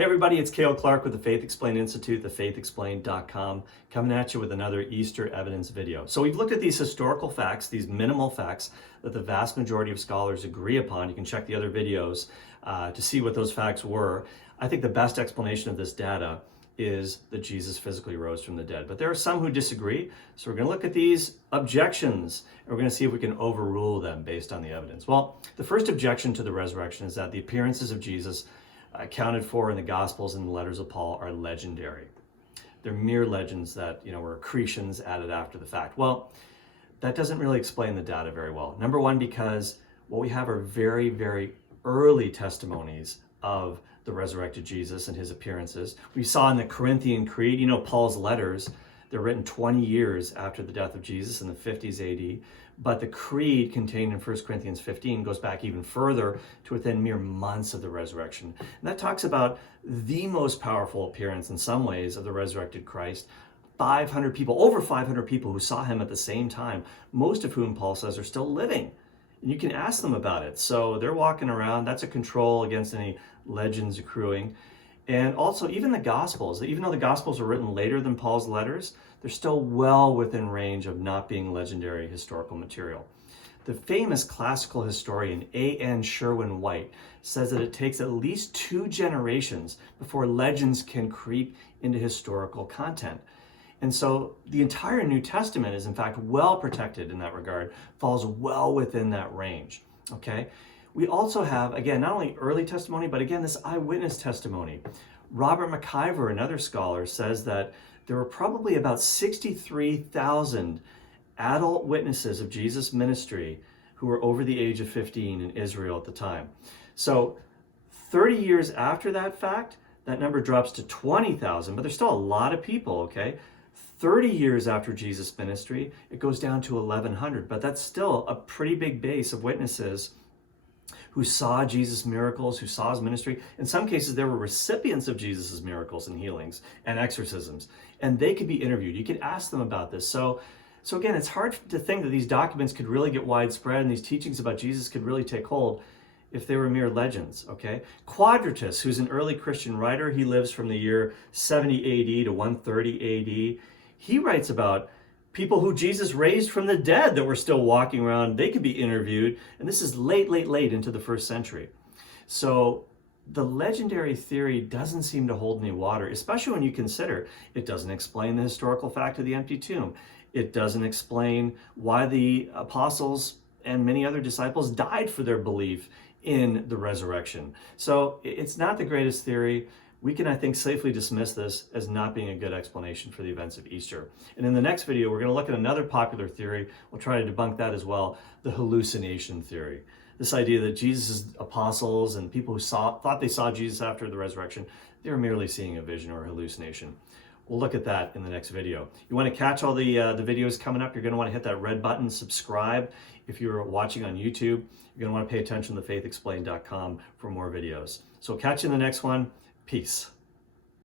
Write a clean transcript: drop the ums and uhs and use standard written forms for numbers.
Hey everybody, it's Cale Clark with the Faith Explained Institute, thefaithexplained.com, coming at you with another Easter evidence video. So we've looked at these historical facts, these minimal facts that the vast majority of scholars agree upon. You can check the other videos to see what those facts were. I think the best explanation of this data is that Jesus physically rose from the dead. But there are some who disagree, so we're going to look at these objections, and we're going to see if we can overrule them based on the evidence. Well, the first objection to the resurrection is that the appearances of Jesus accounted for in the Gospels and the letters of Paul are legendary. They're mere legends that, were accretions added after the fact. Well, that doesn't really explain the data very well. Number one, because what we have are very, very early testimonies of the resurrected Jesus and his appearances. We saw in the Corinthian Creed, Paul's letters, they're written 20 years after the death of Jesus in the 50s AD. But the creed contained in 1 Corinthians 15 goes back even further to within mere months of the resurrection. And that talks about the most powerful appearance in some ways of the resurrected Christ. 500 people, over 500 people who saw him at the same time, most of whom Paul says are still living. And you can ask them about it. So they're walking around. That's a control against any legends accruing. And also, even the Gospels, even though the Gospels are written later than Paul's letters, they're still well within range of not being legendary historical material. The famous classical historian A.N. Sherwin White says that it takes at least 2 generations before legends can creep into historical content. And so the entire New Testament is in fact well protected in that regard, falls well within that range, okay? We also have, again, not only early testimony, but again, this eyewitness testimony. Robert McIver, another scholar, says that there were probably about 63,000 adult witnesses of Jesus' ministry who were over the age of 15 in Israel at the time. So 30 years after that fact, that number drops to 20,000, but there's still a lot of people, okay? 30 years after Jesus' ministry, it goes down to 1,100, but that's still a pretty big base of witnesses who saw Jesus' miracles, who saw his ministry. In some cases, there were recipients of Jesus' miracles and healings and exorcisms, and they could be interviewed. You could ask them about this. So again, it's hard to think that these documents could really get widespread and these teachings about Jesus could really take hold if they were mere legends, okay? Quadratus, who's an early Christian writer, he lives from the year 70 AD to 130 AD. He writes about people who Jesus raised from the dead that were still walking around. They could be interviewed, and this is late into the first century. So the legendary theory doesn't seem to hold any water, especially when you consider it doesn't explain the historical fact of the empty tomb. It doesn't explain why the apostles and many other disciples died for their belief in the resurrection. So it's not the greatest theory. We can, I think, safely dismiss this as not being a good explanation for the events of Easter. And in the next video, we're going to look at another popular theory. We'll try to debunk that as well, the hallucination theory. This idea that Jesus' apostles and people who thought they saw Jesus after the resurrection, they were merely seeing a vision or a hallucination. We'll look at that in the next video. You want to catch all the videos coming up, you're going to want to hit that red button, subscribe. If you're watching on YouTube, you're going to want to pay attention to thefaithexplained.com for more videos. So catch you in the next one. Peace.